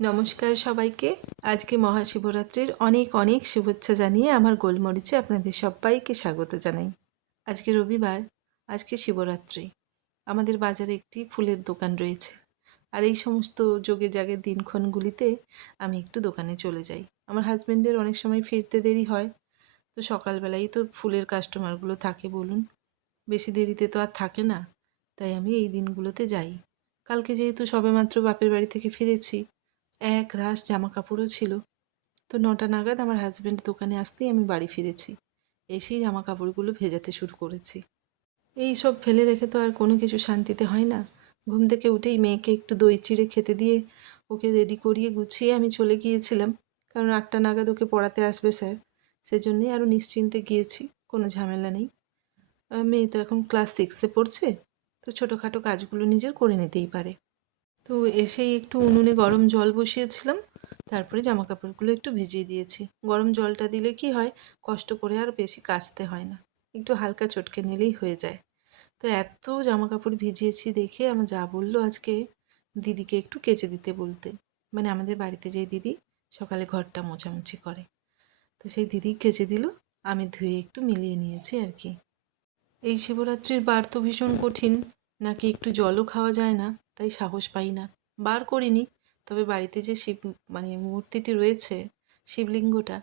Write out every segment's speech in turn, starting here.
নমস্কার সবাইকে। আজকে মহাশিবরাত্রির অনেক অনেক শুভেচ্ছা জানিয়ে আমার গোলমরিচে আপনাদের সবাইকে স্বাগত জানাই। আজকে রবিবার, আজকে শিবরাত্রি। আমাদের বাজারে একটি ফুলের দোকান রয়েছে। আর এই সমস্ত যোগে জাগের দিনক্ষণগুলিতে আমি একটু দোকানে চলে যাই। আমার হাজব্যান্ডের অনেক সময় ফিরতে দেরি হয়, তো সকালবেলাই তো ফুলের কাস্টমারগুলো থাকে বলুন, বেশি দেরিতে তো আর থাকে না। তাই আমি এই দিনগুলোতে যাই। কালকে যেহেতু সবেমাত্র বাপের বাড়ি থেকে ফিরেছি, এক রাশ জামা কাপড়ও ছিল, তো 9টা নাগাদ আমার হাজব্যান্ড দোকানে আসতেই আমি বাড়ি ফিরেছি। এসেই জামা কাপড়গুলো ভেজাতে শুরু করেছি। এই সব ফেলে রেখে তো আর কোনো কিছু শান্তিতে হয় না। ঘুম থেকে উঠেই মেয়েকে একটু দই চিড়ে খেতে দিয়ে ওকে রেডি করিয়ে গুছিয়ে আমি চলে গিয়েছিলাম, কারণ 8টা নাগাদ ওকে পড়াতে আসবে স্যার। সেজন্যই আরও নিশ্চিন্তে গিয়েছি, কোনো ঝামেলা নেই। মেয়ে তো এখন ক্লাস 6-এ পড়ছে, তো ছোটোখাটো কাজগুলো নিজের করে নিতেই পারে। তো এসেই একটু উনুনে গরম জল বসিয়েছিলাম, তারপরে জামা কাপড়গুলো একটু ভিজিয়ে দিয়েছি। গরম জলটা দিলে কি হয়, কষ্ট করে আর বেশি কাচতে হয় না, একটু হালকা চটকে নিলেই হয়ে যায়। তো এত জামা কাপড় ভিজিয়েছি দেখে আমার যা বললো আজকে দিদিকে একটু কেচে দিতে বলতে, মানে আমাদের বাড়িতে যে দিদি সকালে ঘরটা মোছামুছি করে, তো সেই দিদি কেচে দিল, আমি ধুয়ে একটু মিলিয়ে নিয়েছি আর কি। এই শিবরাত্রির বার তো ভীষণ কঠিন, নাকি একটু জলও খাওয়া যায় না, তাই সাহস পাই না। বার করিনি, তবে বাড়িতে যে শিব মানে মূর্তিটি রয়েছে, শিবলিঙ্গটা,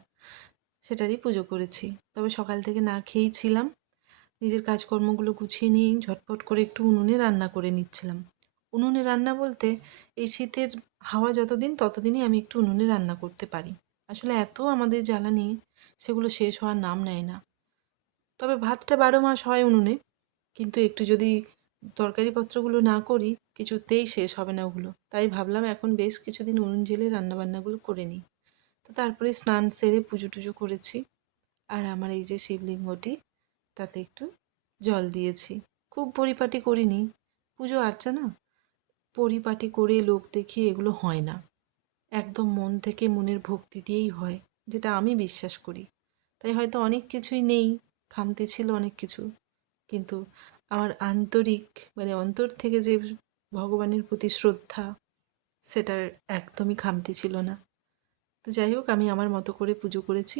সেটারই পুজো করেছি। তবে সকাল থেকে না খেয়েই ছিলাম, নিজের কাজকর্মগুলো গুছিয়ে নিয়েই ঝটপট করে একটু উনুনে রান্না করে নিচ্ছিলাম। উনুনে রান্না বলতে, এই শীতের হাওয়া যতদিন ততদিনই আমি একটু উনুনে রান্না করতে পারি। আসলে এত আমাদের জ্বালানি, সেগুলো শেষ হওয়ার নাম নেয় না। তবে ভাতটা 12 মাস হয় উনুনে, কিন্তু একটু যদি তরকারিপত্রগুলো না করি কিছুতেই শেষ হবে না ওগুলো। তাই ভাবলাম এখন বেশ কিছুদিন উনুন জ্বেলে রান্নাবান্নাগুলো করে নিই। তো তারপরে স্নান সেরে পুজো টুজো করেছি। আর আমার এই যে শিবলিঙ্গটি, তাতে একটু জল দিয়েছি। খুব পরিপাটি করিনি। পুজো আর্চা পরিপাটি করে লোক দেখিয়ে এগুলো হয় না। একদম মন থেকে মনের ভক্তি দিয়েই হয়, যেটা আমি বিশ্বাস করি। তাই হয়তো অনেক কিছুই নেই, খামতি ছিল অনেক কিছু, কিন্তু আমার আন্তরিক অন্তর থেকে যে ভগবানের প্রতি শ্রদ্ধা, সেটার একদমই খামতি ছিল না। তো যাই হোক, আমি আমার মতো করে পুজো করেছি।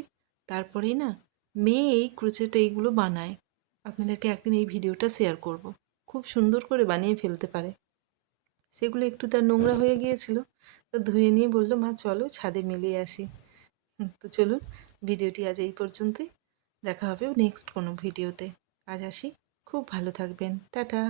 তারপরেই না, মেয়ে এই ক্রোচেট এইগুলো বানায়। আপনাদেরকে একদিন এই ভিডিওটা শেয়ার করব। খুব সুন্দর করে বানিয়ে ফেলতে পারে। সেগুলো একটু তার নোংরা হয়ে গিয়েছিল, তো ধুয়ে নিয়ে বলল, মা চলো ছাদে মেলে আসি। তো চলুন, ভিডিওটি আজ এই পর্যন্তই। দেখা হবে নেক্সট কোনো ভিডিওতে। আজ আসি, খুব ভালো থাকবেন, টাটা।